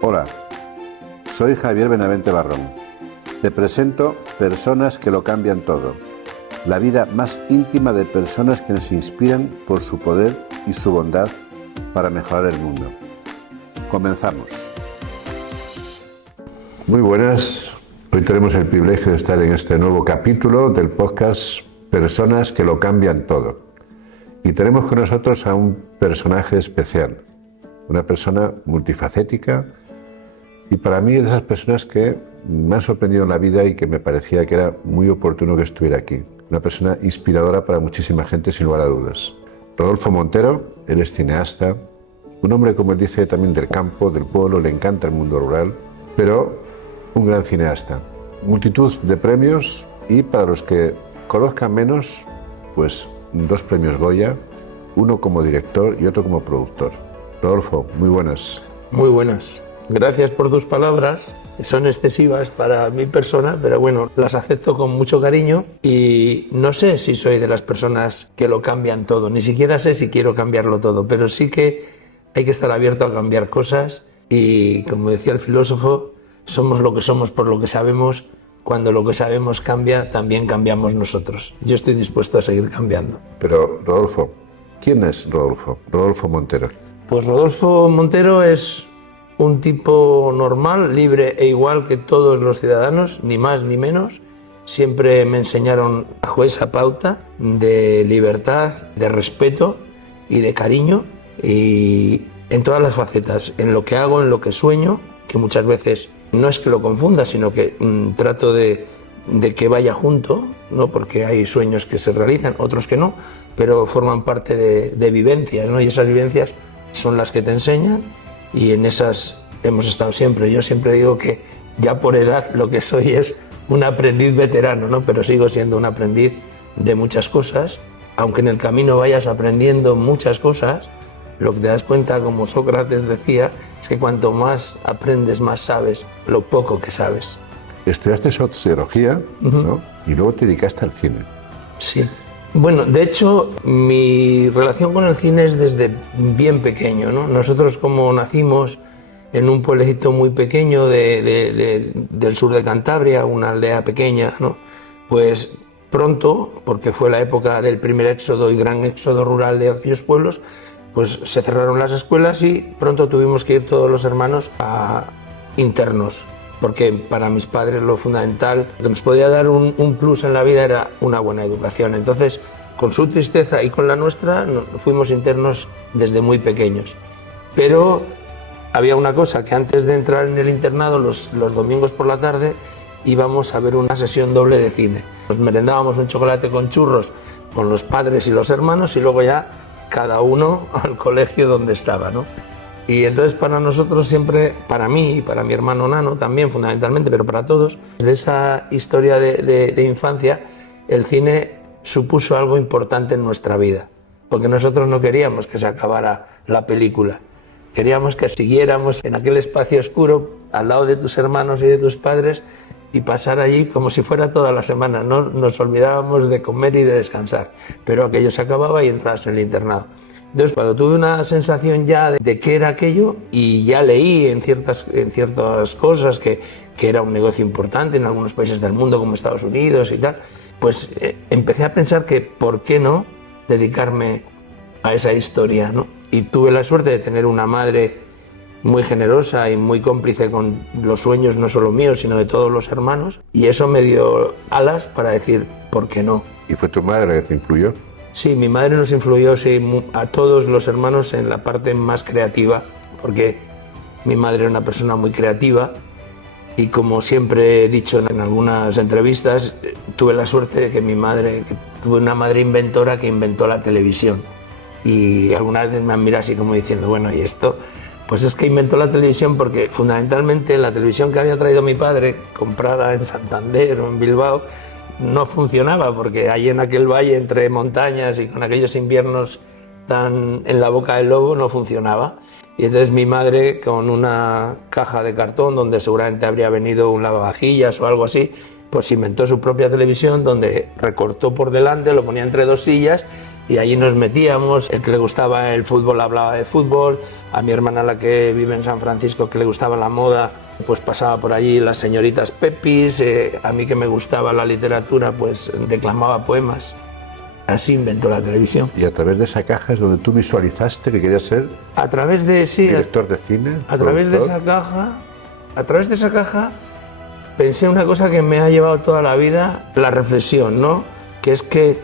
Hola, soy Javier Benavente Barrón. Te presento Personas que lo cambian todo. La vida más íntima de personas que nos inspiran por su poder y su bondad para mejorar el mundo. Comenzamos. Muy buenas. Hoy tenemos el privilegio de estar en este nuevo capítulo del podcast Personas que lo cambian todo. Y tenemos con nosotros a un personaje especial, una persona multifacética y para mí es de esas personas que me han sorprendido en la vida y que me parecía que era muy oportuno que estuviera aquí. Una persona inspiradora para muchísima gente, sin lugar a dudas. Rodolfo Montero, él es cineasta, un hombre, como él dice, también del campo, del pueblo, le encanta el mundo rural, pero un gran cineasta. Multitud de premios y para los que conozcan menos, pues 2 premios Goya, uno como director y otro como productor. Rodolfo, muy buenas. Muy buenas. Gracias por tus palabras. Son excesivas para mi persona, pero bueno, las acepto con mucho cariño y no sé si soy de las personas que lo cambian todo, ni siquiera sé si quiero cambiarlo todo, pero sí que hay que estar abierto a cambiar cosas y, como decía el filósofo, somos lo que somos por lo que sabemos. Cuando lo que sabemos cambia, también cambiamos nosotros. Yo estoy dispuesto a seguir cambiando. Pero, Rodolfo, ¿quién es Rodolfo? Rodolfo Montero. Pues Rodolfo Montero es un tipo normal, libre e igual que todos los ciudadanos, ni más ni menos. Siempre me enseñaron bajo esa pauta de libertad, de respeto y de cariño, y en todas las facetas, en lo que hago, en lo que sueño, que muchas veces no es que lo confunda, sino que trato de que vaya junto, ¿no? Porque hay sueños que se realizan, otros que no, pero forman parte de vivencias, ¿no? Y esas vivencias son las que te enseñan y en esas hemos estado siempre. Yo siempre digo que ya por edad lo que soy es un aprendiz veterano, ¿no? Pero sigo siendo un aprendiz de muchas cosas, aunque en el camino vayas aprendiendo muchas cosas. Lo que te das cuenta, como Sócrates decía, es que cuanto más aprendes, más sabes lo poco que sabes. Estudiaste sociología, ¿no? Y luego te dedicaste al cine. Sí. Bueno, de hecho, mi relación con el cine es desde bien pequeño, ¿no? Nosotros, como nacimos en un pueblecito muy pequeño del sur de Cantabria, una aldea pequeña, ¿no? Pues pronto, porque fue la época del primer éxodo y gran éxodo rural de aquellos pueblos, pues se cerraron las escuelas y pronto tuvimos que ir todos los hermanos a internos, porque para mis padres lo fundamental que nos podía dar un plus en la vida era una buena educación. Entonces, con su tristeza y con la nuestra, fuimos internos desde muy pequeños. Pero había una cosa, que antes de entrar en el internado, los domingos por la tarde, íbamos a ver una sesión doble de cine. Nos merendábamos un chocolate con churros con los padres y los hermanos y luego ya cada uno al colegio donde estaba, ¿no? Y entonces para nosotros siempre, para mí y para mi hermano Nano también fundamentalmente, pero para todos, de esa historia de infancia, el cine supuso algo importante en nuestra vida, porque nosotros no queríamos que se acabara la película, queríamos que siguiéramos en aquel espacio oscuro al lado de tus hermanos y de tus padres y pasar allí como si fuera toda la semana. No nos olvidábamos de comer y de descansar, pero aquello se acababa y entrabas en el internado. Entonces, cuando tuve una sensación ya de qué era aquello y ya leí en ciertas cosas que era un negocio importante en algunos países del mundo como Estados Unidos y tal, pues empecé a pensar que por qué no dedicarme a esa historia, ¿no? Y tuve la suerte de tener una madre muy generosa y muy cómplice con los sueños, no solo míos, sino de todos los hermanos, y eso me dio alas para decir, ¿por qué no? ¿Y fue tu madre la que te influyó? Sí, mi madre nos influyó, sí, a todos los hermanos en la parte más creativa, porque mi madre era una persona muy creativa y, como siempre he dicho en algunas entrevistas, tuve la suerte de que tuve una madre inventora que inventó la televisión. Y algunas veces me han mirado así como diciendo, bueno, ¿y esto? Pues es que inventó la televisión porque fundamentalmente la televisión que había traído mi padre, comprada en Santander o en Bilbao, no funcionaba porque allí en aquel valle entre montañas y con aquellos inviernos tan en la boca del lobo no funcionaba. Y entonces mi madre, con una caja de cartón donde seguramente habría venido un lavavajillas o algo así, pues inventó su propia televisión donde recortó por delante, lo ponía entre dos sillas y allí nos metíamos. El que le gustaba el fútbol hablaba de fútbol, a mi hermana, la que vive en San Francisco, que le gustaba la moda, pues pasaba por allí las señoritas Pepis, a mí que me gustaba la literatura, pues declamaba poemas. Así inventó la televisión. Y a través de esa caja es donde tú visualizaste que querías ser A través de, sí, director de cine, a través de esa caja pensé una cosa que me ha llevado toda la vida, la reflexión, ¿no? Que es que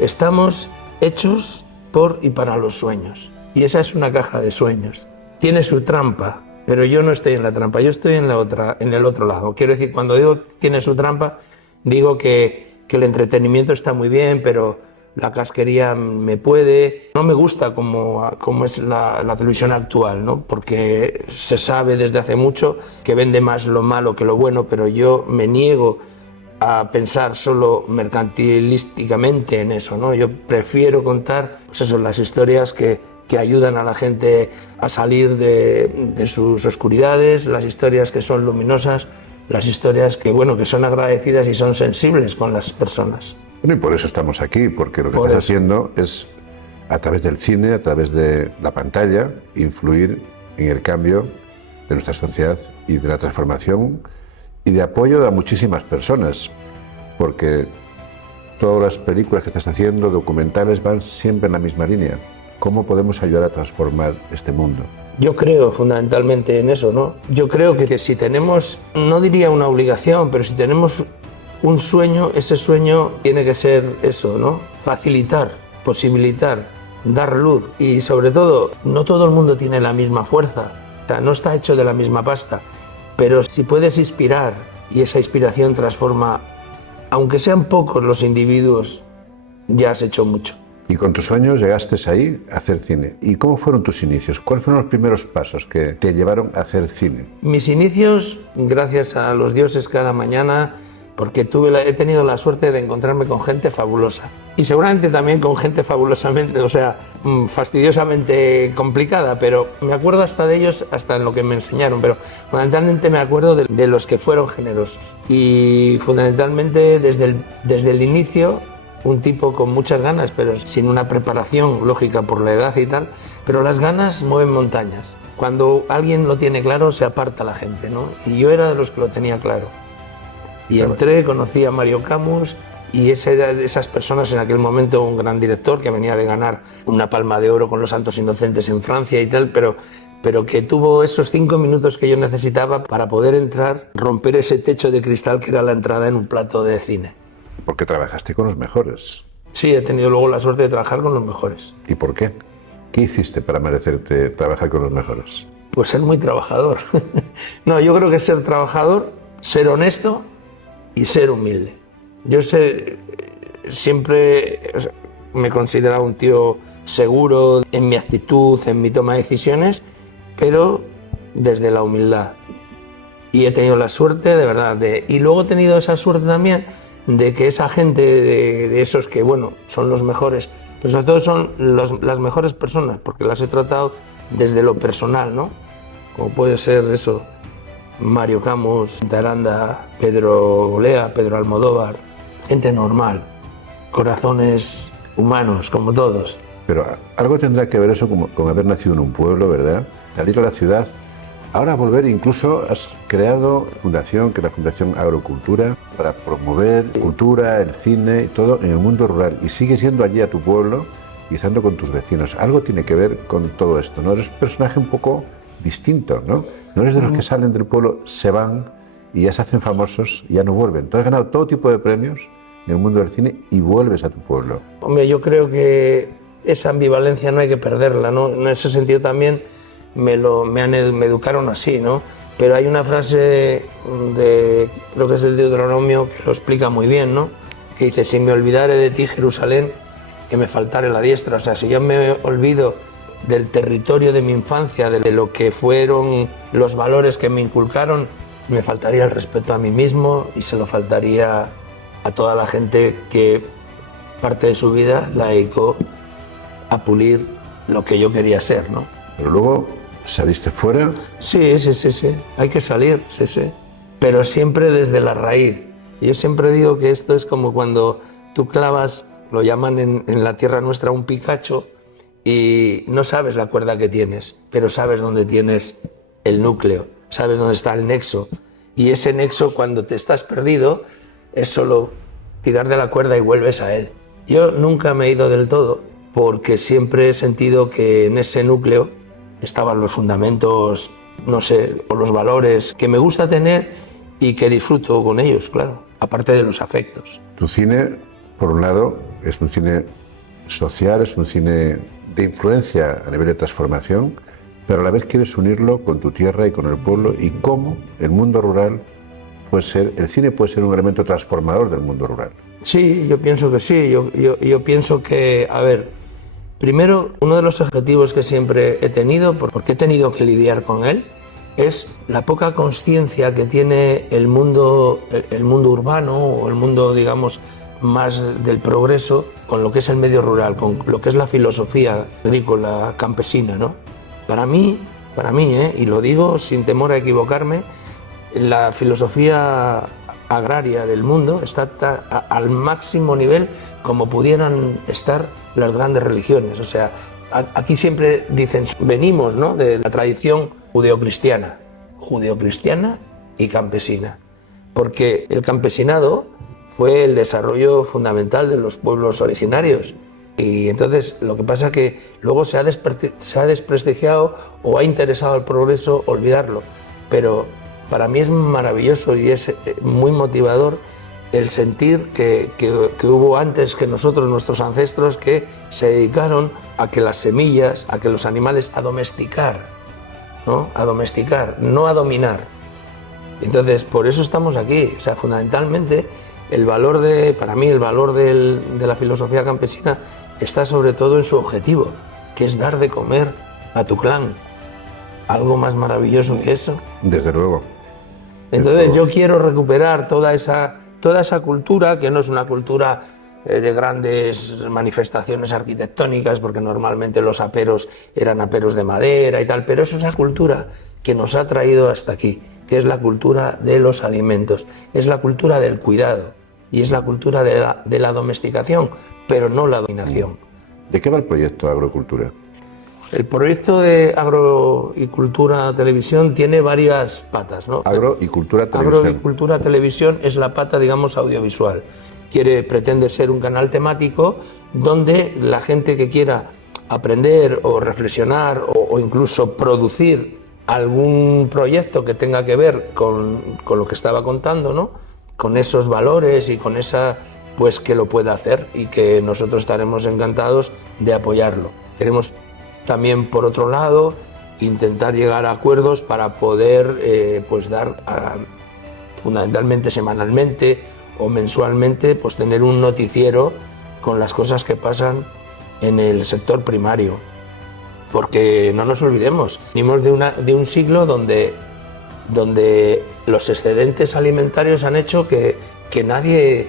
estamos hechos por y para los sueños. Y esa es una caja de sueños. Tiene su trampa, pero yo no estoy en la trampa, yo estoy en el otro lado. Quiero decir, cuando digo tiene su trampa, digo que el entretenimiento está muy bien, pero la casquería me puede. No me gusta como es la televisión actual, ¿no? Porque se sabe desde hace mucho que vende más lo malo que lo bueno, pero yo me niego a pensar solo mercantilísticamente en eso, ¿no? Yo prefiero contar, pues eso, las historias que ayudan a la gente a salir de sus oscuridades, las historias que son luminosas, las historias que, bueno, que son agradecidas y son sensibles con las personas. Bueno, y por eso estamos aquí, porque lo que estás haciendo es, a través del cine, a través de la pantalla, influir en el cambio de nuestra sociedad y de la transformación y de apoyo a muchísimas personas, porque todas las películas que estás haciendo, documentales, van siempre en la misma línea. ¿Cómo podemos ayudar a transformar este mundo? Yo creo fundamentalmente en eso, ¿no? Yo creo que si tenemos, no diría una obligación, pero si tenemos un sueño, ese sueño tiene que ser eso, ¿no? Facilitar, posibilitar, dar luz y sobre todo, no todo el mundo tiene la misma fuerza, o sea, no está hecho de la misma pasta, pero si puedes inspirar y esa inspiración transforma, aunque sean pocos los individuos, ya has hecho mucho. Y con tus sueños llegaste ahí a hacer cine. ¿Y cómo fueron tus inicios? ¿Cuáles fueron los primeros pasos que te llevaron a hacer cine? Mis inicios, gracias a los dioses cada mañana, porque he tenido la suerte de encontrarme con gente fabulosa. Y seguramente también con gente fabulosamente, o sea, fastidiosamente complicada, pero me acuerdo hasta de ellos, hasta en lo que me enseñaron, pero fundamentalmente me acuerdo de los que fueron generosos. Y fundamentalmente desde el inicio, un tipo con muchas ganas, pero sin una preparación lógica por la edad y tal, pero las ganas mueven montañas. Cuando alguien lo tiene claro, se aparta la gente, ¿no? Y yo era de los que lo tenía claro. Y entré, conocí a Mario Camus y ese era de esas personas, en aquel momento un gran director que venía de ganar una Palma de Oro con Los Santos Inocentes en Francia y tal, pero que tuvo esos 5 minutos que yo necesitaba para poder entrar, romper ese techo de cristal que era la entrada en un plato de cine. Porque trabajaste con los mejores. Sí, he tenido luego la suerte de trabajar con los mejores. ¿Y por qué? ¿Qué hiciste para merecerte trabajar con los mejores? Pues ser muy trabajador. No, yo creo que ser trabajador, ser honesto y ser humilde. Yo siempre me he considerado un tío seguro en mi actitud, en mi toma de decisiones, pero desde la humildad. Y he tenido la suerte, de verdad, y luego he tenido esa suerte también de que esa gente, de esos que, bueno, son los mejores, pero sobre todo son las mejores personas, porque las he tratado desde lo personal, ¿no? Como puede ser eso, Mario Camus, Aranda, Pedro Olea, Pedro Almodóvar, gente normal, corazones humanos, como todos. Pero algo tendrá que ver eso con haber nacido en un pueblo, ¿verdad? Salir a la ciudad, ahora volver, incluso has creado fundación, que es la Fundación Agrocultura, para promover cultura, el cine y todo en el mundo rural. Y sigues yendo allí a tu pueblo y estando con tus vecinos. Algo tiene que ver con todo esto, ¿no? Eres un personaje un poco distinto, ¿no? No eres de los que salen del pueblo, se van y ya se hacen famosos y ya no vuelven. Tú has ganado todo tipo de premios en el mundo del cine y vuelves a tu pueblo. Hombre, yo creo que esa ambivalencia no hay que perderla, ¿no? En ese sentido también me educaron así, ¿no? Pero hay una frase creo que es el Deuteronomio, que lo explica muy bien, ¿no? Que dice, si me olvidare de ti, Jerusalén, que me faltare la diestra. O sea, si yo me olvido del territorio de mi infancia, de lo que fueron los valores que me inculcaron, me faltaría el respeto a mí mismo y se lo faltaría a toda la gente que parte de su vida la dedicó a pulir lo que yo quería ser, ¿no? Pero luego saliste fuera. Sí, hay que salir, sí. Pero siempre desde la raíz. Yo siempre digo que esto es como cuando tú clavas, lo llaman en la tierra nuestra un picacho, y no sabes la cuerda que tienes, pero sabes dónde tienes el núcleo, sabes dónde está el nexo. Y ese nexo, cuando te estás perdido, es solo tirar de la cuerda y vuelves a él. Yo nunca me he ido del todo, porque siempre he sentido que en ese núcleo estaban los fundamentos, no sé, o los valores que me gusta tener y que disfruto con ellos, claro, aparte de los afectos. Tu cine, por un lado, es un cine social, es un cine de influencia a nivel de transformación, pero a la vez quieres unirlo con tu tierra y con el pueblo, y cómo el mundo rural puede ser, el cine puede ser un elemento transformador del mundo rural. Sí, yo pienso que sí. Yo pienso que, a ver, primero, uno de los objetivos que siempre he tenido, porque he tenido que lidiar con él, es la poca conciencia que tiene el mundo urbano, o el mundo, digamos, más del progreso, con lo que es el medio rural, con lo que es la filosofía agrícola campesina, ¿no? Para mí, y lo digo sin temor a equivocarme, la filosofía agraria del mundo está al máximo nivel como pudieran estar las grandes religiones. O sea, aquí siempre dicen, venimos, ¿no?, de la tradición judeocristiana y campesina, porque el campesinado fue el desarrollo fundamental de los pueblos originarios. Y entonces lo que pasa es que luego se ha desprestigiado o ha interesado el progreso olvidarlo. Pero para mí es maravilloso y es muy motivador el sentir que hubo antes que nosotros, nuestros ancestros, que se dedicaron a que las semillas, a que los animales, a domesticar, ¿no? A domesticar, no a dominar. Entonces, por eso estamos aquí. O sea, fundamentalmente, para mí, el valor de la filosofía campesina está sobre todo en su objetivo, que es dar de comer a tu clan. ¿Algo más maravilloso que eso? Desde luego. Entonces yo quiero recuperar toda esa cultura, que no es una cultura de grandes manifestaciones arquitectónicas, porque normalmente los aperos eran aperos de madera y tal, pero es esa cultura que nos ha traído hasta aquí, que es la cultura de los alimentos, es la cultura del cuidado y es la cultura de la domesticación, pero no la dominación. ¿De qué va el proyecto Agrocultura? El proyecto de Agro y Cultura Televisión tiene varias patas, ¿no? Agro y Cultura Televisión. Agro y Cultura Televisión es la pata, digamos, audiovisual. Pretende ser un canal temático donde la gente que quiera aprender o reflexionar o incluso producir algún proyecto que tenga que ver con lo que estaba contando, ¿no?, con esos valores y con esa, pues que lo pueda hacer, y que nosotros estaremos encantados de apoyarlo. Queremos también, por otro lado, intentar llegar a acuerdos para poder pues dar, fundamentalmente semanalmente o mensualmente, pues tener un noticiero con las cosas que pasan en el sector primario. Porque no nos olvidemos, venimos de un siglo donde los excedentes alimentarios han hecho que nadie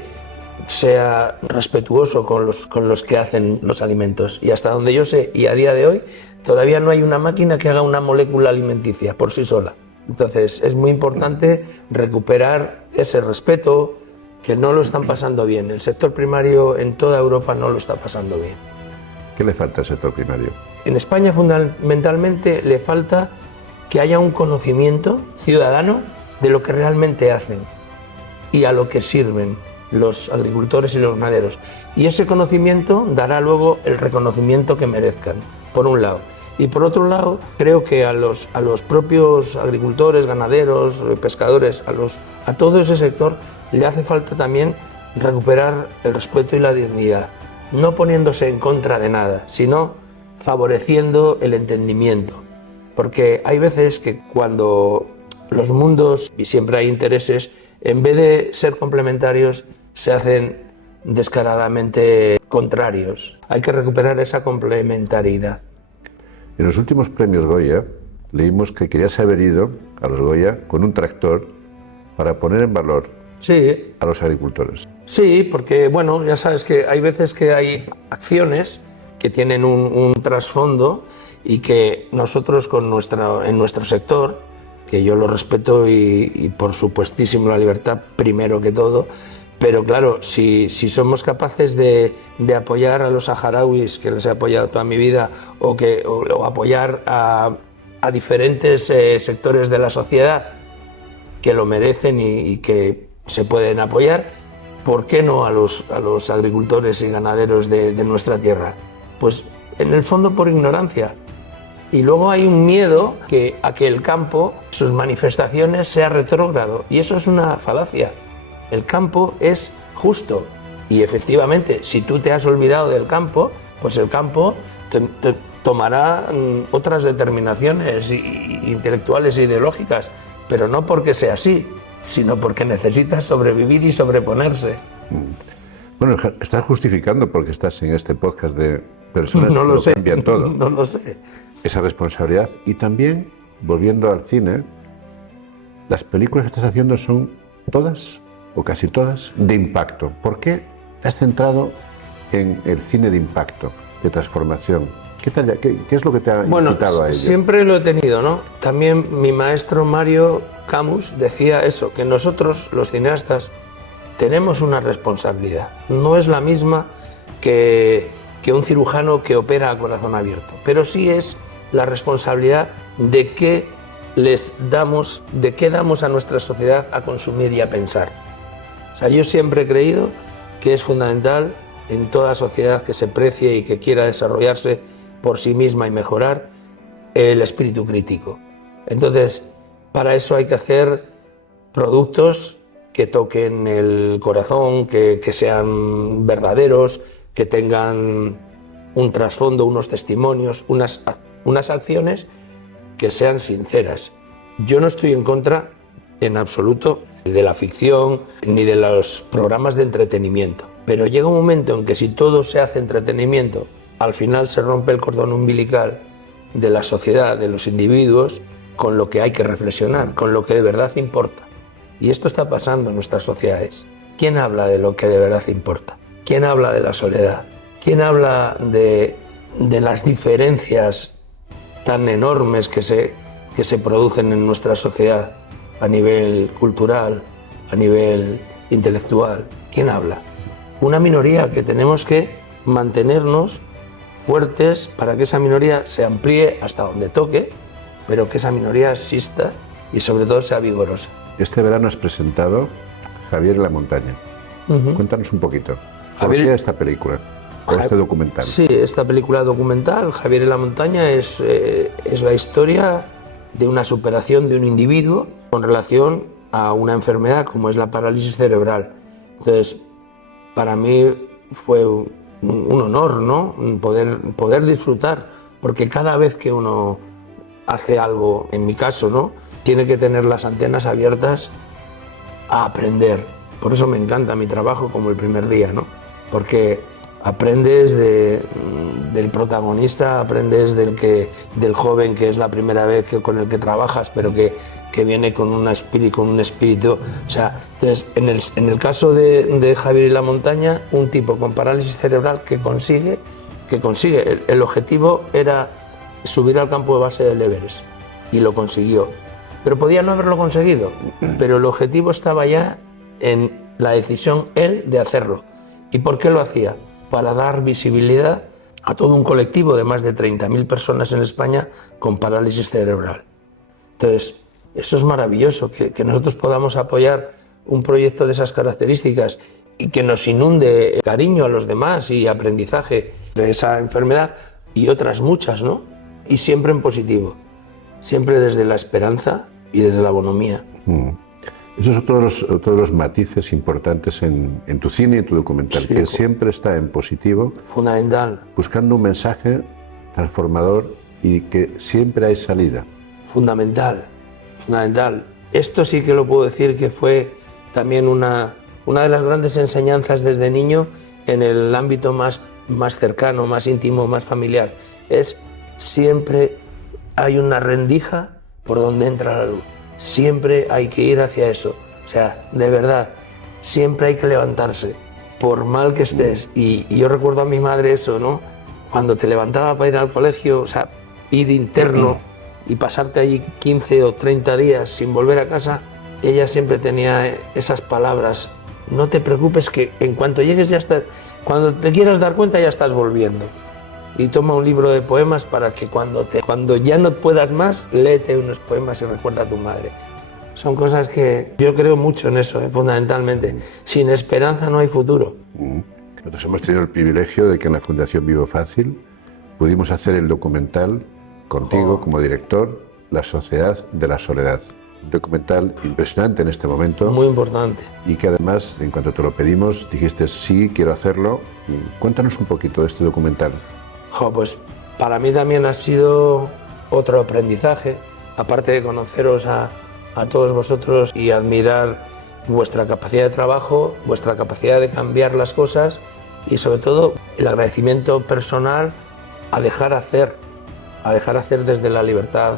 sea respetuoso con los que hacen los alimentos. Y hasta donde yo sé, y a día de hoy, todavía no hay una máquina que haga una molécula alimenticia por sí sola. Entonces es muy importante recuperar ese respeto, que no lo están pasando bien. El sector primario en toda Europa no lo está pasando bien. ¿Qué le falta al sector primario? En España fundamentalmente le falta que haya un conocimiento ciudadano de lo que realmente hacen y a lo que sirven los agricultores y los ganaderos. Y ese conocimiento dará luego el reconocimiento que merezcan, por un lado. Y por otro lado, creo que a los propios agricultores, ganaderos, pescadores, a todo ese sector le hace falta también recuperar el respeto y la dignidad, no poniéndose en contra de nada, sino favoreciendo el entendimiento. Porque hay veces que cuando los mundos, y siempre hay intereses, en vez de ser complementarios, se hacen descaradamente contrarios. Hay que recuperar esa complementariedad. En los últimos premios Goya leímos que querías haber ido a los Goya con un tractor para poner en valor Sí. a los agricultores. Sí, porque bueno, ya sabes que hay veces que hay acciones que tienen un trasfondo y que nosotros en nuestro sector, que yo lo respeto y por supuestísimo la libertad primero que todo, pero claro, si somos capaces de apoyar a los saharauis, que les he apoyado toda mi vida, o apoyar a diferentes sectores de la sociedad que lo merecen y que se pueden apoyar, ¿por qué no a los agricultores y ganaderos de nuestra tierra? Pues en el fondo por ignorancia. Y luego hay un miedo a que el campo, sus manifestaciones, sea retrógrado. Y eso es una falacia. El campo es justo. Y efectivamente, si tú te has olvidado del campo, pues el campo te tomará otras determinaciones intelectuales e ideológicas. Pero no porque sea así, sino porque necesita sobrevivir y sobreponerse. Bueno, estás justificando porque estás en este podcast de personas no que lo lo sé, cambian todo. No lo sé. Esa responsabilidad. Y también, volviendo al cine, las películas que estás haciendo son todas, o casi todas, de impacto. ¿Por qué te has centrado en el cine de impacto, de transformación? ¿Qué es lo que te ha incitado a ello? Siempre lo he tenido, ¿no? También mi maestro Mario Camus decía eso, que nosotros, los cineastas, tenemos una responsabilidad. No es la misma que un cirujano que opera a corazón abierto, pero sí es la responsabilidad de qué damos a nuestra sociedad a consumir y a pensar. O sea, yo siempre he creído que es fundamental en toda sociedad que se precie y que quiera desarrollarse por sí misma y mejorar el espíritu crítico. Entonces, para eso hay que hacer productos que toquen el corazón, que sean verdaderos, que tengan un trasfondo, unos testimonios, unas acciones que sean sinceras. Yo no estoy en contra, en absoluto, de la ficción ni de los programas de entretenimiento. Pero llega un momento en que si todo se hace entretenimiento, al final se rompe el cordón umbilical de la sociedad, de los individuos, con lo que hay que reflexionar, con lo que de verdad importa. Y esto está pasando en nuestras sociedades. ¿Quién habla de lo que de verdad importa? ¿Quién habla de la soledad? ¿Quién habla de las diferencias tan enormes que se producen en nuestra sociedad a nivel cultural, a nivel intelectual? ¿Quién habla? Una minoría que tenemos que mantenernos fuertes para que esa minoría se amplíe hasta donde toque, pero que esa minoría exista y sobre todo sea vigorosa. Este verano has presentado Javier y la montaña. Cuéntanos un poquito. ¿Por qué esta película? ¿O este documental? Sí, esta película documental, Javier y la montaña, es la historia de una superación de un individuo con relación a una enfermedad como es la parálisis cerebral. Entonces, para mí fue un honor, ¿no? Poder disfrutar, porque cada vez que uno hace algo, en mi caso, ¿no?, tiene que tener las antenas abiertas a aprender. Por eso me encanta mi trabajo como el primer día, ¿no? Porque aprendes del protagonista, aprendes del joven que es la primera vez con el que trabajas, pero que viene con un espíritu. O sea, entonces, en el caso de Javier y la montaña, un tipo con parálisis cerebral que consigue. El objetivo era subir al campo de base del Everest y lo consiguió. Pero podía no haberlo conseguido, pero el objetivo estaba ya en la decisión él de hacerlo. ¿Y por qué lo hacía? Para dar visibilidad a todo un colectivo de más de 30.000 personas en España con parálisis cerebral. Entonces, eso es maravilloso, que nosotros podamos apoyar un proyecto de esas características y que nos inunde cariño a los demás y aprendizaje de esa enfermedad y otras muchas, ¿no? Y siempre en positivo, siempre desde la esperanza y desde la bonomía. Esos son todos los matices importantes en tu cine y en tu documental, sí, que siempre está en positivo. Fundamental. Buscando un mensaje transformador y que siempre hay salida. Fundamental. Esto sí que lo puedo decir que fue también una de las grandes enseñanzas desde niño en el ámbito más cercano, más íntimo, más familiar. Es siempre hay una rendija por donde entra la luz. Siempre hay que ir hacia eso. O sea, de verdad, siempre hay que levantarse, por mal que estés. Y yo recuerdo a mi madre eso, ¿no? cuando te levantaba para ir al colegio, o sea, ir interno y pasarte allí 15 o 30 días sin volver a casa, ella siempre tenía esas palabras: no te preocupes, que en cuanto llegues ya estás, cuando te quieras dar cuenta ya estás volviendo. Y toma un libro de poemas para que cuando ya no puedas más, léete unos poemas y recuerda a tu madre. Son cosas que yo creo mucho en eso, fundamentalmente. Sin esperanza no hay futuro. Nosotros hemos tenido el privilegio de que en la Fundación Vivo Fácil pudimos hacer el documental contigo como director, La Sociedad de la Soledad. Un documental impresionante en este momento. Muy importante. Y que además, en cuanto te lo pedimos, dijiste sí, quiero hacerlo. Cuéntanos un poquito de este documental. Pues para mí también ha sido otro aprendizaje, aparte de conoceros a todos vosotros y admirar vuestra capacidad de trabajo, vuestra capacidad de cambiar las cosas y sobre todo el agradecimiento personal a dejar hacer desde la libertad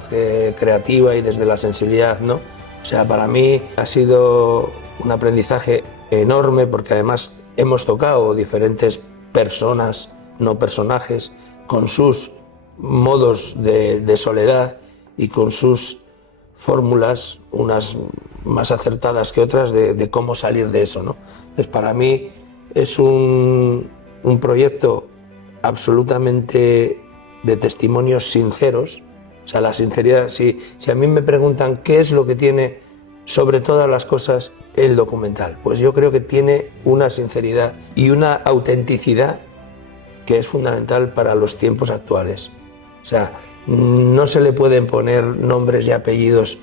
creativa y desde la sensibilidad, ¿no? O sea, para mí ha sido un aprendizaje enorme porque además hemos tocado diferentes personas, no personajes, con sus modos de soledad y con sus fórmulas, unas más acertadas que otras, de cómo salir de eso, ¿no? Entonces, para mí es un proyecto absolutamente de testimonios sinceros. O sea, la sinceridad, si a mí me preguntan qué es lo que tiene sobre todas las cosas el documental, pues yo creo que tiene una sinceridad y una autenticidad que es fundamental para los tiempos actuales. O sea, no se le pueden poner nombres y apellidos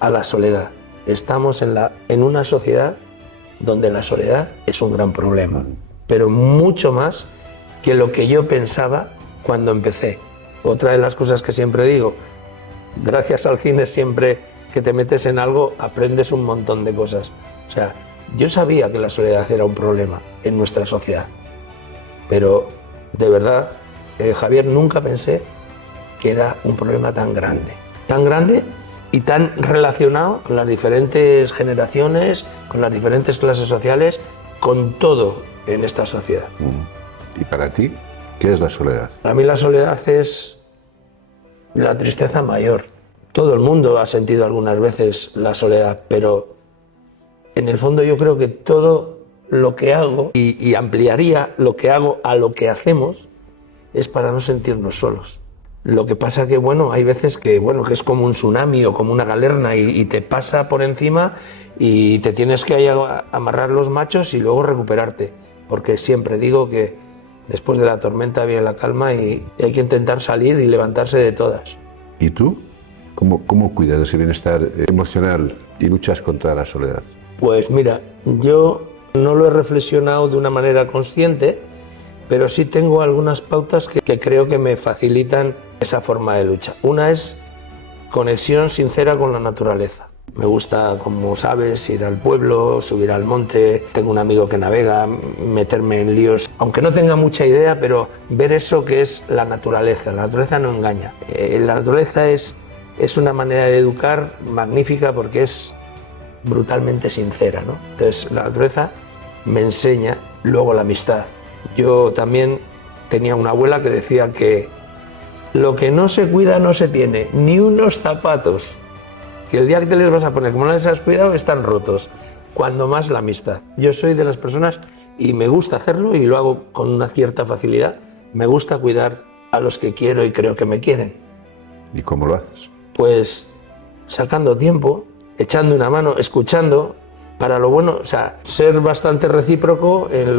a la soledad. Estamos en una sociedad donde la soledad es un gran problema, pero mucho más que lo que yo pensaba cuando empecé. Otra de las cosas que siempre digo, gracias al cine, siempre que te metes en algo aprendes un montón de cosas. O sea, yo sabía que la soledad era un problema en nuestra sociedad, pero de verdad, Javier, nunca pensé que era un problema tan grande y tan relacionado con las diferentes generaciones, con las diferentes clases sociales, con todo en esta sociedad. ¿Y para ti, qué es la soledad? Para mí la soledad es la tristeza mayor. Todo el mundo ha sentido algunas veces la soledad, pero en el fondo yo creo que todo lo que hago, y ampliaría lo que hago a lo que hacemos, es para no sentirnos solos. Lo que pasa que, bueno, hay veces que es como un tsunami o como una galerna y te pasa por encima y te tienes que amarrar los machos y luego recuperarte. Porque siempre digo que después de la tormenta viene la calma y hay que intentar salir y levantarse de todas. ¿Y tú? ¿Cómo cuidas de ese bienestar emocional y luchas contra la soledad? Pues mira, yo no lo he reflexionado de una manera consciente, pero sí tengo algunas pautas que creo que me facilitan esa forma de lucha. Una es conexión sincera con la naturaleza. Me gusta, como sabes, ir al pueblo, subir al monte, tengo un amigo que navega, meterme en líos, aunque no tenga mucha idea, pero ver eso que es la naturaleza. La naturaleza no engaña. La naturaleza es una manera de educar magnífica porque es brutalmente sincera, ¿no? Entonces, la naturaleza me enseña, luego la amistad. Yo también tenía una abuela que decía que lo que no se cuida no se tiene, ni unos zapatos, que el día que te les vas a poner, como no les has cuidado, están rotos. Cuando más la amistad. Yo soy de las personas, y me gusta hacerlo, y lo hago con una cierta facilidad, me gusta cuidar a los que quiero y creo que me quieren. ¿Y cómo lo haces? Pues sacando tiempo, echando una mano, escuchando, para lo bueno, o sea, ser bastante recíproco en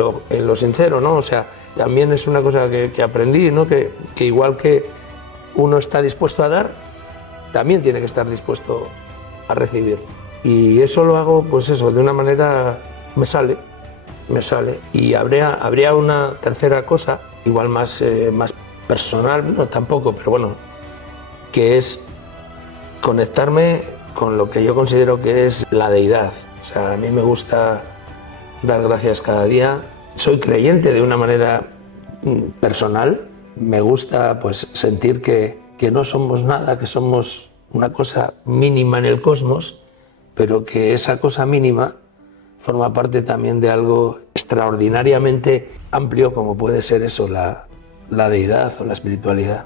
lo sincero, ¿no? O sea, también es una cosa que aprendí, ¿no? Que igual que uno está dispuesto a dar, también tiene que estar dispuesto a recibir. Y eso lo hago, pues eso, de una manera, me sale. Y habría una tercera cosa, igual más personal, no tampoco, pero bueno, que es conectarme con lo que yo considero que es la deidad. O sea, a mí me gusta dar gracias cada día. Soy creyente de una manera personal. Me gusta pues sentir que no somos nada, que somos una cosa mínima en el cosmos, pero que esa cosa mínima forma parte también de algo extraordinariamente amplio como puede ser eso, la la deidad o la espiritualidad.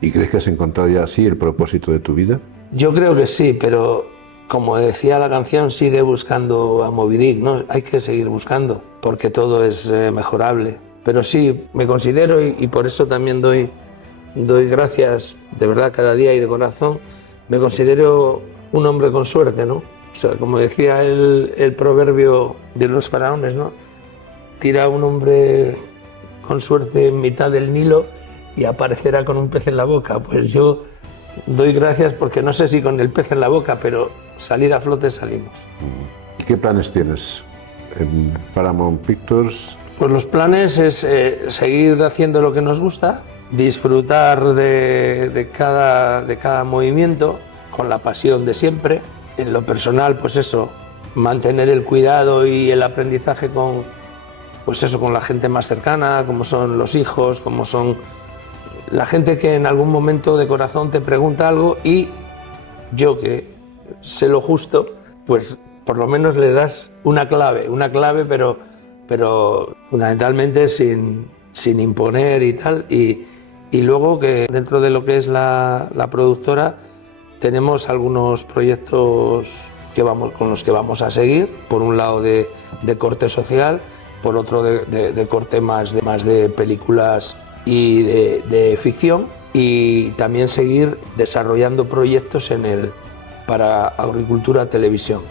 ¿Y crees que has encontrado ya así el propósito de tu vida? Yo creo que sí, pero como decía la canción, sigue buscando a Moby Dick, ¿no? Hay que seguir buscando, porque todo es mejorable. Pero sí, me considero, y por eso también doy gracias de verdad cada día y de corazón, me considero un hombre con suerte, ¿no? O sea, como decía el proverbio de los faraones, ¿no? Tira un hombre con suerte en mitad del Nilo y aparecerá con un pez en la boca. Pues yo doy gracias porque no sé si con el pez en la boca, pero salir a flote salimos. ¿Y qué planes tienes en Paramount Pictures? Pues los planes es seguir haciendo lo que nos gusta, disfrutar de cada movimiento con la pasión de siempre. En lo personal, pues eso, mantener el cuidado y el aprendizaje con la gente más cercana, como son los hijos, como son la gente que en algún momento de corazón te pregunta algo y yo que sé lo justo, pues por lo menos le das una clave, pero fundamentalmente sin imponer y tal. Y luego que dentro de lo que es la productora tenemos algunos proyectos con los que vamos a seguir, por un lado de corte social, por otro de corte más de películas y de ficción, y también seguir desarrollando proyectos para agricultura televisión.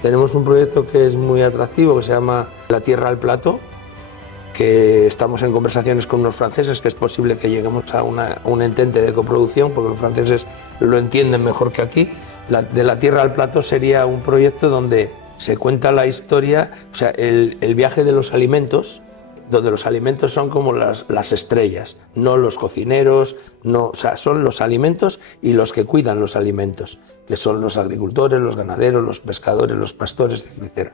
Tenemos un proyecto que es muy atractivo que se llama La Tierra al Plato, que estamos en conversaciones con unos franceses, que es posible que lleguemos a un entente de coproducción, porque los franceses lo entienden mejor que aquí. De La Tierra al Plato sería un proyecto donde se cuenta la historia, o sea, el viaje de los alimentos, donde los alimentos son como las estrellas, no los cocineros, no, o sea, son los alimentos y los que cuidan los alimentos, que son los agricultores, los ganaderos, los pescadores, los pastores, etc.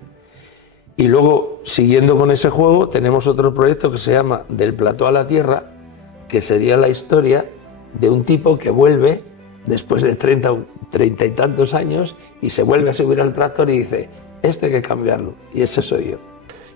Y luego, siguiendo con ese juego, tenemos otro proyecto que se llama Del Plató a la Tierra, que sería la historia de un tipo que vuelve después de 30 y tantos años y se vuelve a subir al tractor y dice, este hay que cambiarlo, y ese soy yo.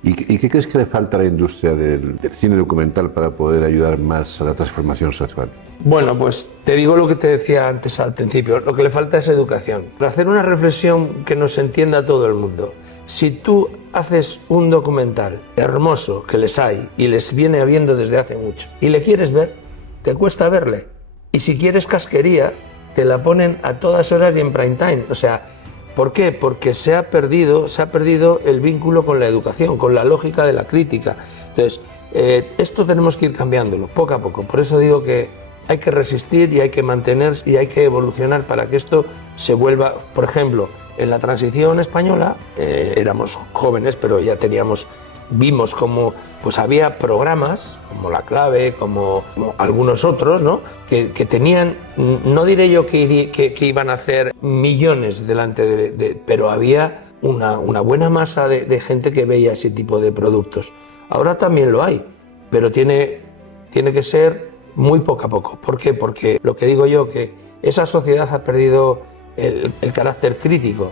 ¿Y qué crees que le falta a la industria del cine documental para poder ayudar más a la transformación social? Bueno, pues te digo lo que te decía antes al principio, lo que le falta es educación. Para hacer una reflexión que nos entienda todo el mundo. Si tú haces un documental hermoso, que les hay, y les viene habiendo desde hace mucho, y le quieres ver, te cuesta verle. Y si quieres casquería, te la ponen a todas horas y en prime time. O sea, ¿por qué? Porque se ha perdido el vínculo con la educación, con la lógica de la crítica. Entonces, esto tenemos que ir cambiándolo poco a poco. Por eso digo que hay que resistir y hay que mantenerse y hay que evolucionar para que esto se vuelva, por ejemplo, en la transición española, éramos jóvenes, pero ya vimos como pues había programas como La Clave, como algunos otros, ¿no? que tenían, no diré yo que iban a hacer millones delante pero había una buena masa de gente que veía ese tipo de productos. Ahora también lo hay, pero tiene que ser muy poco a poco. ¿Por qué? Porque lo que digo yo, que esa sociedad ha perdido el carácter crítico.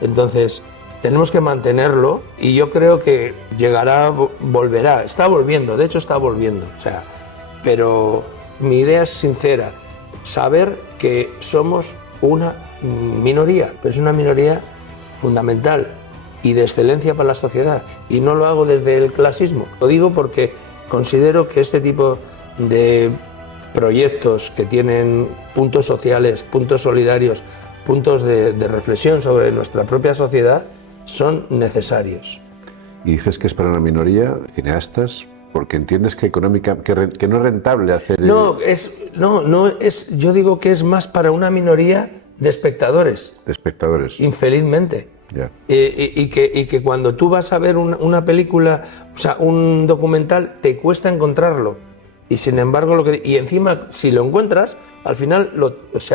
Entonces, tenemos que mantenerlo y yo creo que volverá, está volviendo, de hecho está volviendo. O sea, pero mi idea es sincera, saber que somos una minoría, pero es una minoría fundamental y de excelencia para la sociedad. Y no lo hago desde el clasismo, lo digo porque considero que este tipo de proyectos que tienen puntos sociales, puntos solidarios, puntos de reflexión sobre nuestra propia sociedad son necesarios. Y dices que es para una minoría, cineastas, porque entiendes que que no es rentable hacer... Yo digo que es más para una minoría de espectadores. De espectadores. Infelizmente. Ya. Y que cuando tú vas a ver una película, o sea, un documental, te cuesta encontrarlo. Y sin embargo, y encima, si lo encuentras, al final,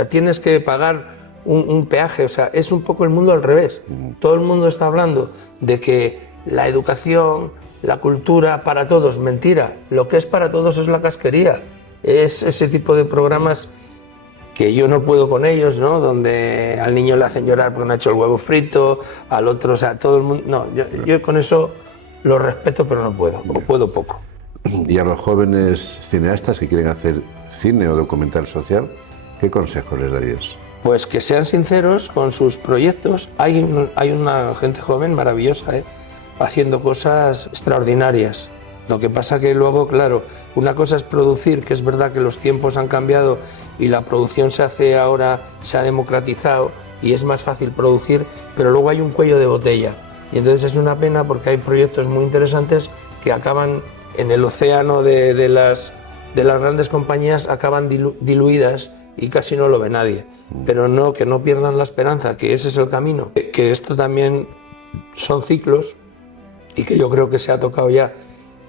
tienes que pagar un peaje. O sea, es un poco el mundo al revés. Todo el mundo está hablando de que la educación, la cultura para todos, mentira. Lo que es para todos es la casquería. Es ese tipo de programas que yo no puedo con ellos, ¿no? Donde al niño le hacen llorar porque no ha hecho el huevo frito, al otro, o sea, todo el mundo... No, yo con eso lo respeto, pero no puedo, o puedo poco. Y a los jóvenes cineastas que quieren hacer cine o documental social, ¿qué consejos les darías? Pues que sean sinceros con sus proyectos. Hay una gente joven maravillosa, haciendo cosas extraordinarias. Lo que pasa que luego, claro, una cosa es producir, que es verdad que los tiempos han cambiado y la producción se ha democratizado y es más fácil producir, pero luego hay un cuello de botella. Y entonces es una pena porque hay proyectos muy interesantes que acaban en el océano de las grandes compañías, acaban diluidas y casi no lo ve nadie. Pero no, que no pierdan la esperanza, que ese es el camino, que esto también son ciclos y que yo creo que se ha tocado ya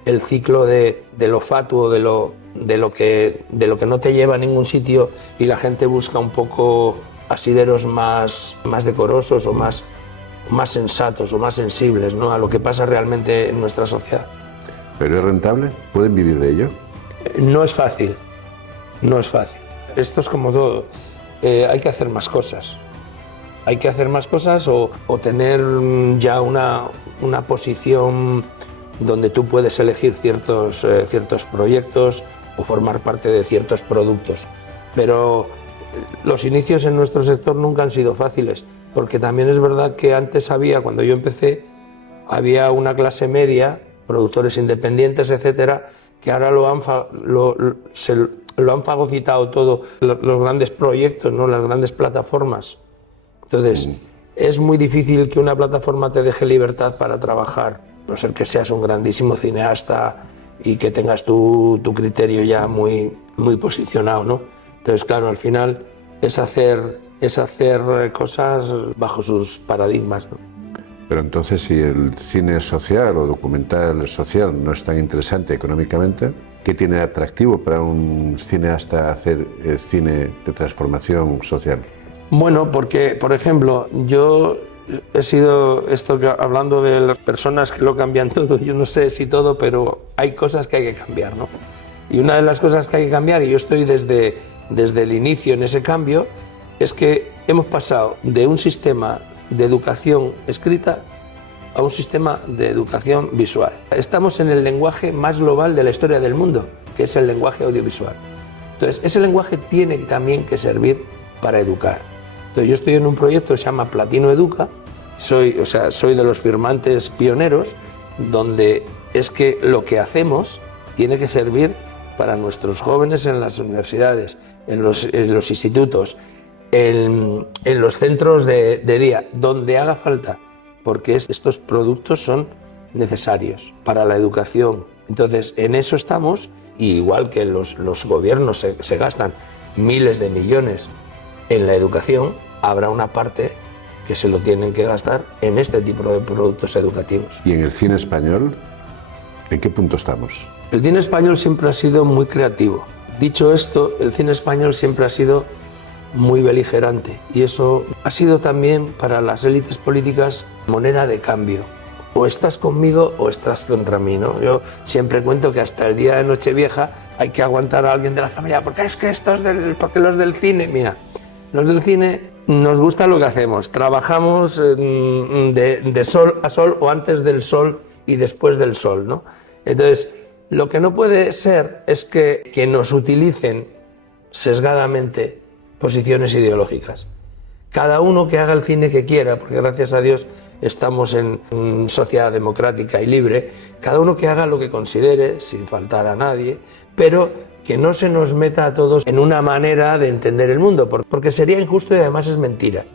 el ciclo de lo fatuo, de lo que no te lleva a ningún sitio y la gente busca un poco asideros más decorosos o más sensatos o más sensibles, ¿no?, a lo que pasa realmente en nuestra sociedad. ¿Pero es rentable? ¿Pueden vivir de ello? No es fácil, no es fácil. Esto es como todo, hay que hacer más cosas. Hay que hacer más cosas o tener ya una posición donde tú puedes elegir ciertos proyectos o formar parte de ciertos productos. Pero los inicios en nuestro sector nunca han sido fáciles, porque también es verdad que antes cuando yo empecé, había una clase media, productores independientes, etcétera, que ahora lo han fagocitado todo, los grandes proyectos, ¿no?, las grandes plataformas. Entonces, es muy difícil que una plataforma te deje libertad para trabajar, a no ser que seas un grandísimo cineasta y que tengas tu criterio ya muy posicionado, ¿no? Entonces, claro, al final es hacer cosas bajo sus paradigmas, ¿no? Pero entonces, si el cine social o documental social no es tan interesante económicamente, ¿qué tiene de atractivo para un cineasta hacer cine de transformación social? Bueno, porque, por ejemplo, yo he sido hablando de las personas que lo cambian todo. Yo no sé si todo, pero hay cosas que hay que cambiar, ¿no? Y una de las cosas que hay que cambiar, y yo estoy desde el inicio en ese cambio, es que hemos pasado de un sistema de educación escrita a un sistema de educación visual. Estamos en el lenguaje más global de la historia del mundo, que es el lenguaje audiovisual. Entonces, ese lenguaje tiene también que servir para educar. Entonces, yo estoy en un proyecto que se llama Platino Educa, soy de los firmantes pioneros, donde es que lo que hacemos tiene que servir para nuestros jóvenes en las universidades, en los institutos, en los centros de día, donde haga falta, porque estos productos son necesarios para la educación. Entonces, en eso estamos, y igual que los gobiernos se gastan miles de millones en la educación, habrá una parte que se lo tienen que gastar en este tipo de productos educativos. ¿Y en el cine español, en qué punto estamos? El cine español siempre ha sido muy creativo. Dicho esto, el cine español siempre ha sido muy beligerante, y eso ha sido también para las élites políticas moneda de cambio. O estás conmigo o estás contra mí, ¿no? Yo siempre cuento que hasta el día de Nochevieja hay que aguantar a alguien de la familia, porque es que porque los del cine, mira, los del cine nos gusta lo que hacemos, trabajamos de sol a sol, o antes del sol y después del sol, ¿no? Entonces, lo que no puede ser es que nos utilicen sesgadamente posiciones ideológicas. Cada uno que haga el cine que quiera, porque gracias a Dios estamos en sociedad democrática y libre, cada uno que haga lo que considere, sin faltar a nadie, pero que no se nos meta a todos en una manera de entender el mundo, porque sería injusto y además es mentira.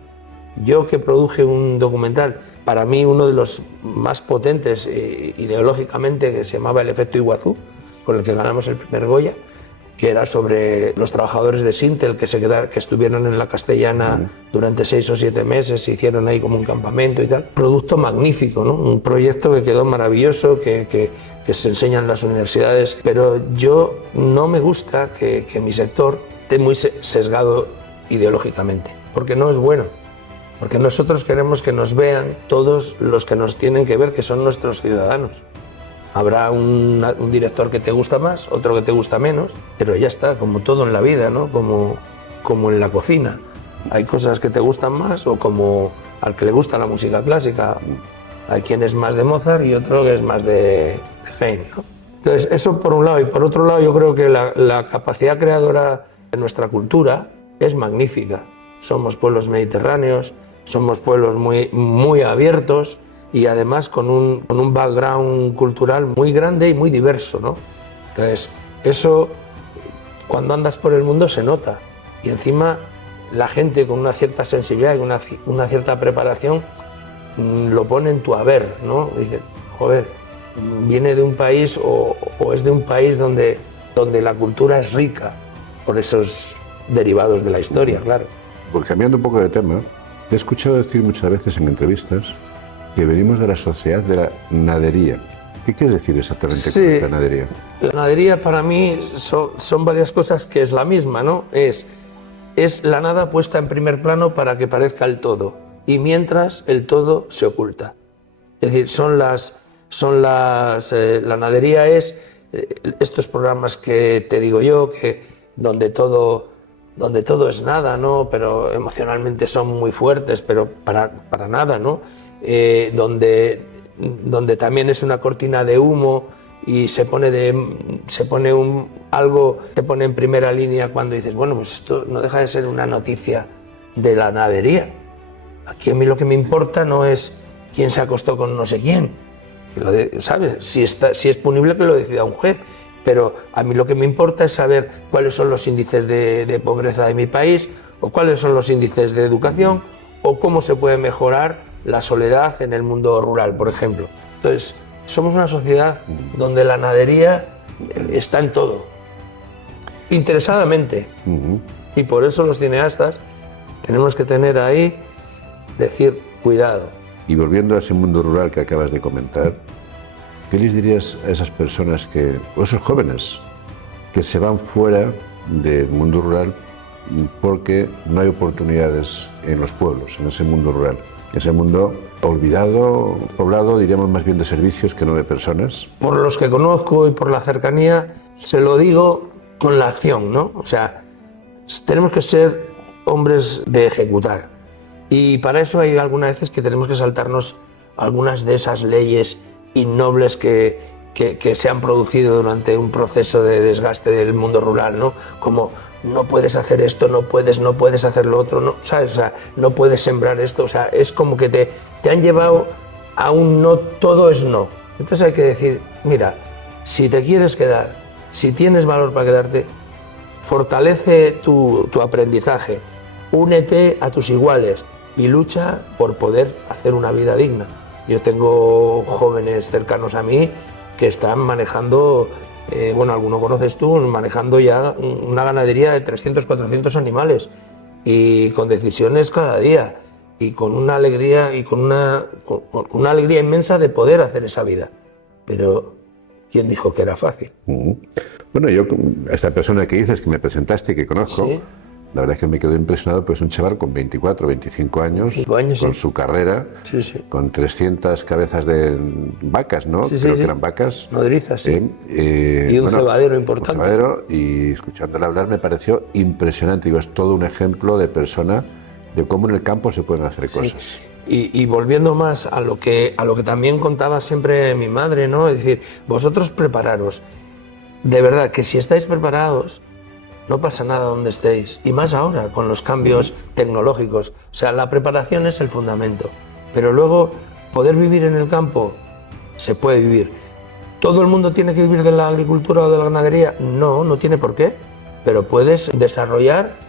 Yo, que produje un documental, para mí uno de los más potentes ideológicamente, que se llamaba El efecto Iguazú, con el que ganamos el primer Goya, que era sobre los trabajadores de Sintel que estuvieron en la Castellana durante 6 o 7 meses, se hicieron ahí como un campamento y tal. Producto magnífico, ¿no? Un proyecto que quedó maravilloso, que se enseña en las universidades, pero yo no me gusta que mi sector esté muy sesgado ideológicamente, porque no es bueno. Porque nosotros queremos que nos vean todos los que nos tienen que ver, que son nuestros ciudadanos. Habrá un director que te gusta más, otro que te gusta menos, pero ya está, como todo en la vida, ¿no? Como en la cocina. Hay cosas que te gustan más, o como al que le gusta la música clásica. Hay quien es más de Mozart y otro que es más de Haydn, ¿no? Entonces, eso por un lado. Y por otro lado, yo creo que la capacidad creadora de nuestra cultura es magnífica. Somos pueblos mediterráneos, somos pueblos muy, muy abiertos y además con un background cultural muy grande y muy diverso, ¿no? Entonces, eso cuando andas por el mundo se nota. Y encima la gente con una cierta sensibilidad y una cierta preparación lo pone en tu haber, ¿no? Dice, joder, viene de un país o es de un país donde la cultura es rica por esos derivados de la historia, claro. Porque cambiando un poco de tema, te he escuchado decir muchas veces en entrevistas que venimos de la sociedad de la nadería. ¿Qué quieres decir exactamente con esta nadería? La nadería para mí son varias cosas que es la misma, ¿no? Es la nada puesta en primer plano para que parezca el todo y mientras el todo se oculta. Es decir, la nadería es estos programas que te digo yo, que donde todo es nada, ¿no? Pero emocionalmente son muy fuertes, pero para nada, ¿no? Donde también es una cortina de humo y se pone en primera línea cuando dices, bueno, pues esto no deja de ser una noticia de la nadería. Aquí a mí lo que me importa no es quién se acostó con no sé quién, ¿sabes? Si es punible que lo decida un juez, pero a mí lo que me importa es saber cuáles son los índices de pobreza de mi país o cuáles son los índices de educación o cómo se puede mejorar la soledad en el mundo rural, por ejemplo. Entonces, somos una sociedad donde la nadería está en todo, interesadamente. Y por eso los cineastas tenemos que tener ahí, decir, cuidado. Y volviendo a ese mundo rural que acabas de comentar, ¿qué les dirías a esas personas o esos jóvenes que se van fuera del mundo rural porque no hay oportunidades en los pueblos, en ese mundo rural? Ese mundo olvidado, poblado, diríamos más bien de servicios que no de personas. Por los que conozco y por la cercanía, se lo digo con la acción, ¿no? O sea, tenemos que ser hombres de ejecutar. Y para eso hay algunas veces que tenemos que saltarnos algunas de esas leyes innobles que se han producido durante un proceso de desgaste del mundo rural, ¿no? Como no puedes hacer esto, no puedes hacer lo otro, no, ¿sabes? O sea, no puedes sembrar esto, o sea, es como que te han llevado a un no, todo es no. Entonces hay que decir, mira, si te quieres quedar, si tienes valor para quedarte, fortalece tu aprendizaje, únete a tus iguales y lucha por poder hacer una vida digna. Yo tengo jóvenes cercanos a mí que están manejando, bueno, alguno conoces tú, manejando ya una ganadería de 300, 400 animales y con decisiones cada día y con una alegría con una alegría inmensa de poder hacer esa vida. Pero ¿quién dijo que era fácil? Bueno, yo, esta persona que dices, que me presentaste y que conozco, ¿Sí? La verdad es que me quedó impresionado, pues un chaval con 24, 25 años, con su carrera, con 300 cabezas de vacas, ¿no? Creo que eran vacas. Nodrizas, sí. Y un cebadero importante. Un cebadero, y escuchándole hablar me pareció impresionante. Digo, es todo un ejemplo de persona, de cómo en el campo se pueden hacer cosas. Y volviendo más a lo que también contaba siempre mi madre, ¿no? Es decir, vosotros prepararos. De verdad, que si estáis preparados, no pasa nada donde estéis, y más ahora con los cambios tecnológicos. O sea, la preparación es el fundamento, pero luego poder vivir en el campo, se puede vivir. ¿Todo el mundo tiene que vivir de la agricultura o de la ganadería? No, no tiene por qué, pero puedes desarrollar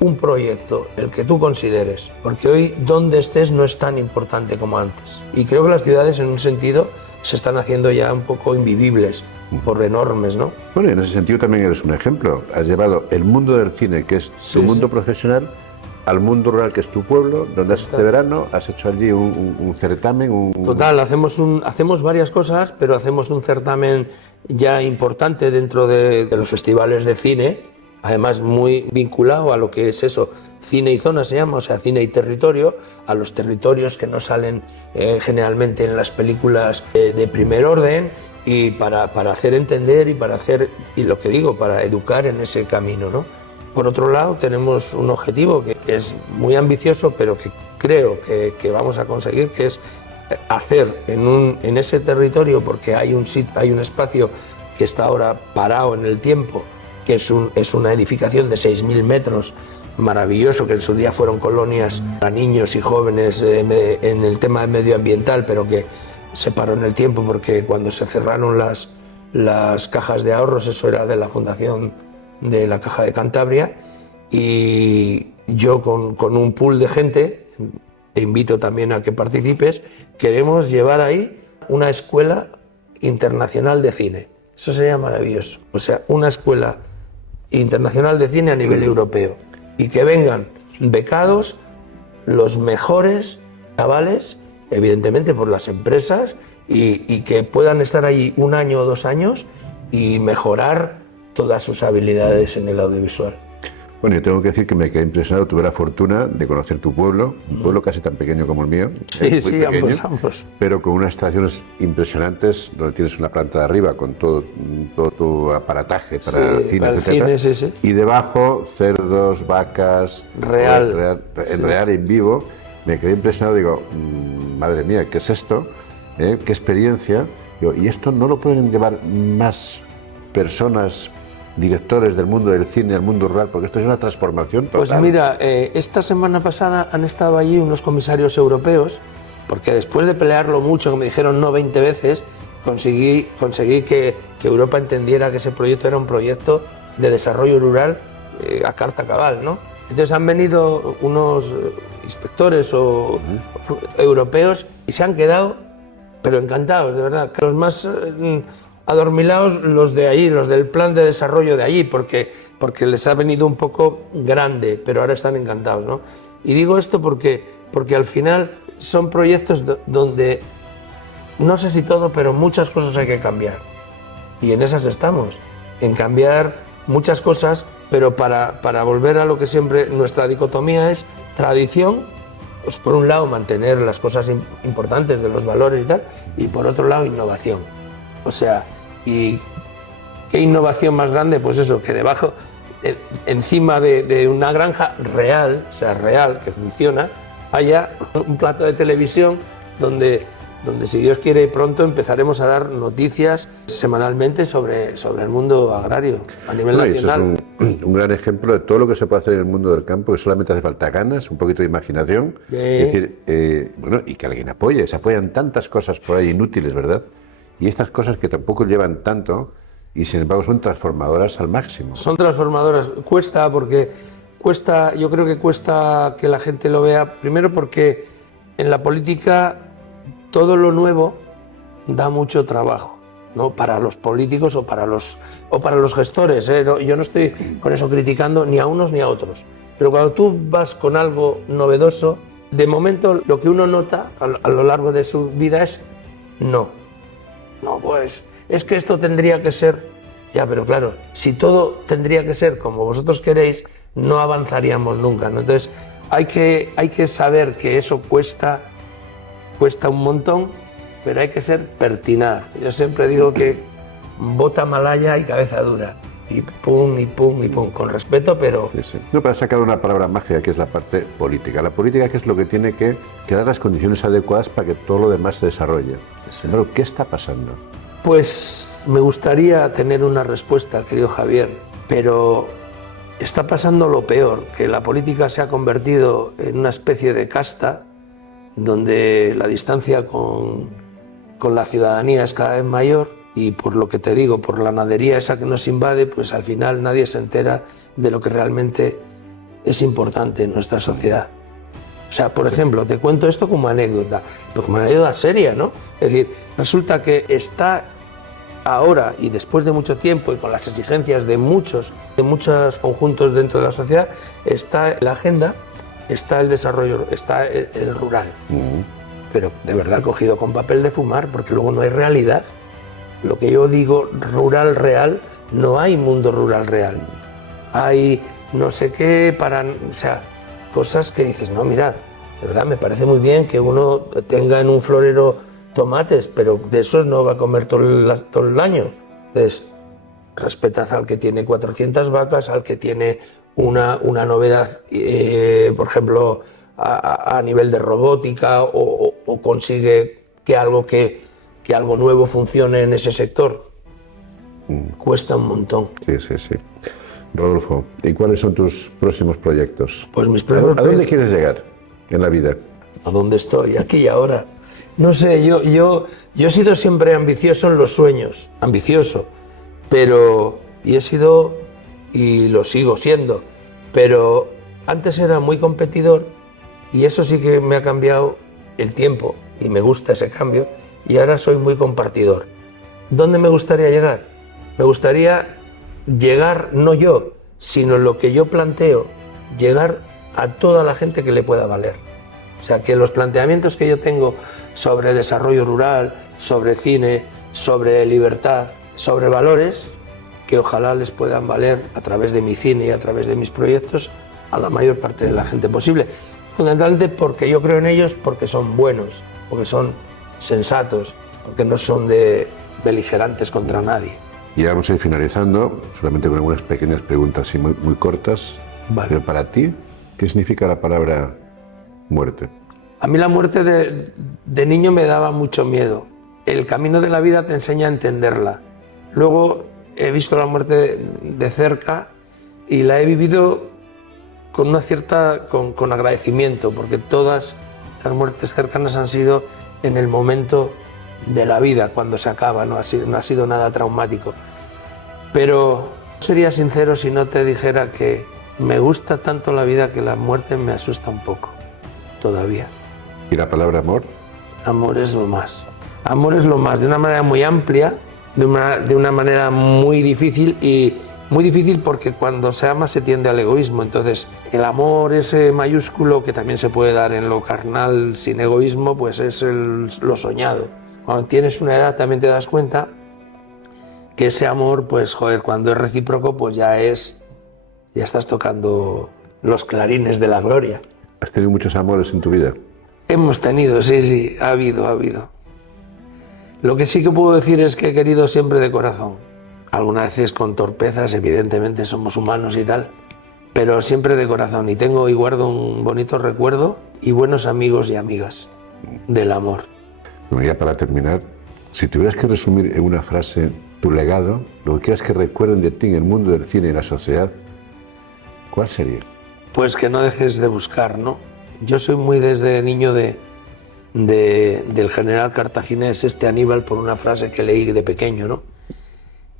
un proyecto, el que tú consideres, porque hoy donde estés no es tan importante como antes. Y creo que las ciudades en un sentido se están haciendo ya un poco invivibles, por enormes, ¿no? Bueno, y en ese sentido también eres un ejemplo. Has llevado el mundo del cine, que es tu mundo profesional, al mundo rural, que es tu pueblo, donde este verano has hecho allí un certamen. Total, hacemos varias cosas, pero hacemos un certamen ya importante dentro de los festivales de cine, además muy vinculado a lo que es eso, cine y zona se llama, o sea, cine y territorio, a los territorios que no salen generalmente en las películas de primer orden, y para hacer entender y lo que digo, para educar en ese camino, ¿no? Por otro lado, tenemos un objetivo que es muy ambicioso, pero que creo que vamos a conseguir, que es hacer en ese territorio, porque hay un espacio que está ahora parado en el tiempo, que es una edificación de 6.000 metros, maravilloso, que en su día fueron colonias para niños y jóvenes en el tema medioambiental, pero que se paró en el tiempo porque cuando se cerraron las cajas de ahorros, eso era de la fundación de la Caja de Cantabria, y yo con un pool de gente, te invito también a que participes, queremos llevar ahí una escuela internacional de cine. Eso sería maravilloso. O sea, una escuela internacional de cine a nivel europeo. Y que vengan becados los mejores chavales, evidentemente por las empresas, y que puedan estar ahí 1 año o 2 años y mejorar todas sus habilidades en el audiovisual. Bueno, yo tengo que decir que me quedé impresionado. Tuve la fortuna de conocer tu pueblo, un pueblo casi tan pequeño como el mío. Sí, sí, pequeño, ambos. Pero con unas instalaciones impresionantes, donde tienes una planta de arriba con todo tu aparataje para cine, para el etcétera. cine, sí. Y debajo, cerdos, vacas, Real. En real, en vivo. Me quedé impresionado, digo, madre mía, ¿qué es esto? ¿Qué experiencia? Digo, ¿y esto no lo pueden llevar más personas, directores del mundo del cine al mundo rural? Porque esto es una transformación total. Pues mira, esta semana pasada han estado allí unos comisarios europeos, porque después de pelearlo mucho, que me dijeron no 20 veces, conseguí que Europa entendiera que ese proyecto era un proyecto de desarrollo rural a carta cabal, ¿no? Entonces han venido unos inspectores europeos y se han quedado, pero encantados, de verdad. Los más adormilados, los de allí, los del plan de desarrollo de allí, porque les ha venido un poco grande, pero ahora están encantados, ¿no? Y digo esto porque al final son proyectos donde, no sé si todo, pero muchas cosas hay que cambiar. Y en esas estamos, en cambiar muchas cosas, pero para volver a lo que siempre nuestra dicotomía es tradición, pues por un lado mantener las cosas importantes de los valores y tal, y por otro lado innovación. O sea, ¿y qué innovación más grande? Pues eso, que debajo, encima de una granja real, o sea, real, que funciona, haya un plato de televisión donde si Dios quiere pronto empezaremos a dar noticias semanalmente sobre el mundo agrario a nivel nacional. Eso es un gran ejemplo de todo lo que se puede hacer en el mundo del campo, que solamente hace falta ganas, un poquito de imaginación, es decir, bueno, y que alguien apoye. Se apoyan tantas cosas por ahí inútiles, ¿verdad? Y estas cosas que tampoco llevan tanto y sin embargo son transformadoras al máximo. Son transformadoras. Yo creo que cuesta que la gente lo vea, primero porque en la política todo lo nuevo da mucho trabajo, ¿no? Para los políticos o para los gestores, ¿eh? Yo no estoy con eso criticando ni a unos ni a otros. Pero cuando tú vas con algo novedoso, de momento lo que uno nota a lo largo de su vida es no, pues es que esto tendría que ser, ya, pero claro, si todo tendría que ser como vosotros queréis, no avanzaríamos nunca, ¿no? Entonces hay que saber que eso cuesta un montón, pero hay que ser pertinaz. Yo siempre digo que bota malaya y cabeza dura, y pum, y pum, y pum, con respeto, pero... Sí. No, pero has sacado una palabra mágica que es la parte política. La política, que es lo que tiene que dar las condiciones adecuadas para que todo lo demás se desarrolle. Sin embargo, ¿qué está pasando? Pues me gustaría tener una respuesta, querido Javier, pero está pasando lo peor, que la política se ha convertido en una especie de casta donde la distancia con la ciudadanía es cada vez mayor y por lo que te digo, por la nadería esa que nos invade, pues al final nadie se entera de lo que realmente es importante en nuestra sociedad. O sea, por ejemplo, te cuento esto como anécdota, pero como anécdota seria, ¿no? Es decir, resulta que está ahora y después de mucho tiempo y con las exigencias de muchos conjuntos dentro de la sociedad, está en la agenda, está el desarrollo, está el rural. Pero de verdad cogido con papel de fumar, porque luego no hay realidad. Lo que yo digo rural real, no hay mundo rural real. Hay no sé qué o sea, cosas que dices, no, mirad, de verdad me parece muy bien que uno tenga en un florero tomates, pero de esos no va a comer todo el año. Entonces, respetad al que tiene 400 vacas, al que tiene una novedad, por ejemplo, a nivel de robótica o consigue que algo nuevo funcione en ese sector. cuesta un montón. Sí. Rodolfo, ¿y cuáles son tus próximos proyectos? Pues mis próximos ¿A dónde quieres llegar en la vida? ¿A dónde estoy? Aquí y ahora. No sé, yo he sido siempre ambicioso en los sueños, ambicioso, y he sido, y lo sigo siendo, pero antes era muy competidor y eso sí que me ha cambiado el tiempo y me gusta ese cambio, y ahora soy muy compartidor. ¿Dónde me gustaría llegar? Me gustaría llegar, no yo, sino lo que yo planteo, llegar a toda la gente que le pueda valer. O sea, que los planteamientos que yo tengo sobre desarrollo rural, sobre cine, sobre libertad, sobre valores, que ojalá les puedan valer a través de mi cine y a través de mis proyectos a la mayor parte de la gente posible. Fundamentalmente porque yo creo en ellos, porque son buenos, porque son sensatos, porque no son beligerantes contra nadie. Y ya vamos a ir finalizando, solamente con algunas pequeñas preguntas así muy cortas. Vale. Pero para ti, ¿qué significa la palabra muerte? A mí la muerte de niño me daba mucho miedo. El camino de la vida te enseña a entenderla. Luego he visto la muerte de cerca y la he vivido con una cierta con agradecimiento, porque todas las muertes cercanas han sido en el momento de la vida, cuando se acaba, no ha sido nada traumático. Pero sería sincero si no te dijera que me gusta tanto la vida que la muerte me asusta un poco, todavía. ¿Y la palabra amor? Amor es lo más. Amor es lo más, de una manera muy amplia, de una manera muy difícil, y muy difícil porque cuando se ama se tiende al egoísmo. Entonces, el amor ese mayúsculo, que también se puede dar en lo carnal sin egoísmo, pues es lo soñado. Cuando tienes una edad también te das cuenta que ese amor, pues joder, cuando es recíproco, pues ya estás tocando los clarines de la gloria. ¿Has tenido muchos amores en tu vida? Hemos tenido, sí, ha habido. Lo que sí que puedo decir es que he querido siempre de corazón. Algunas veces con torpezas, evidentemente somos humanos y tal, pero siempre de corazón. Y tengo y guardo un bonito recuerdo y buenos amigos y amigas del amor. Bueno, ya para terminar, si tuvieras que resumir en una frase tu legado, lo que quieras que recuerden de ti en el mundo del cine y la sociedad, ¿cuál sería? Pues que no dejes de buscar, ¿no? Yo soy muy desde niño del general cartaginés Aníbal, por una frase que leí de pequeño, ¿no?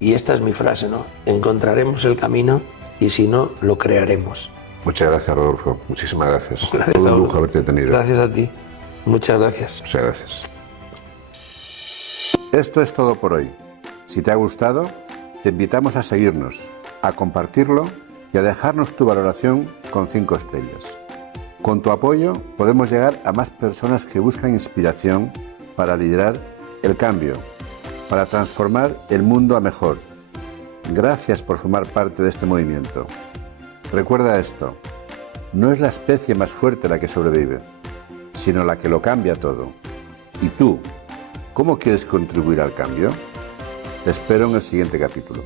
Y esta es mi frase, ¿no? Encontraremos el camino y si no, lo crearemos. Muchas gracias, Rodolfo. Muchísimas gracias. Gracias. Todo un lujo haberte tenido. Gracias a ti. Muchas gracias. Muchas gracias. Esto es todo por hoy. Si te ha gustado, te invitamos a seguirnos, a compartirlo y a dejarnos tu valoración con 5 estrellas. Con tu apoyo podemos llegar a más personas que buscan inspiración para liderar el cambio, para transformar el mundo a mejor. Gracias por formar parte de este movimiento. Recuerda esto, no es la especie más fuerte la que sobrevive, sino la que lo cambia todo. ¿Y tú, cómo quieres contribuir al cambio? Te espero en el siguiente capítulo.